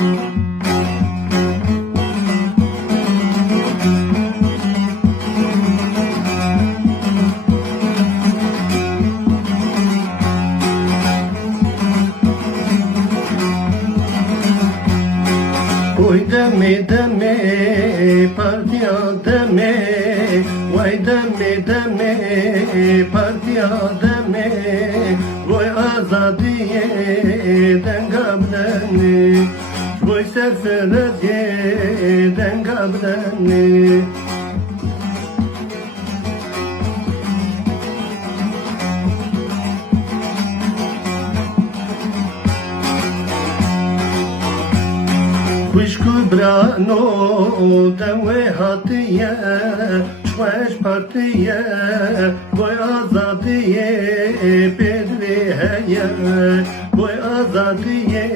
Oy deme deme partiya deme, vay deme deme partiya deme, vay azadiye dengableni, vay serferediye dengableni. Kuşku brano dewe hatiye, çweş partiye, boy azadiye bedri heye, boy azadiye.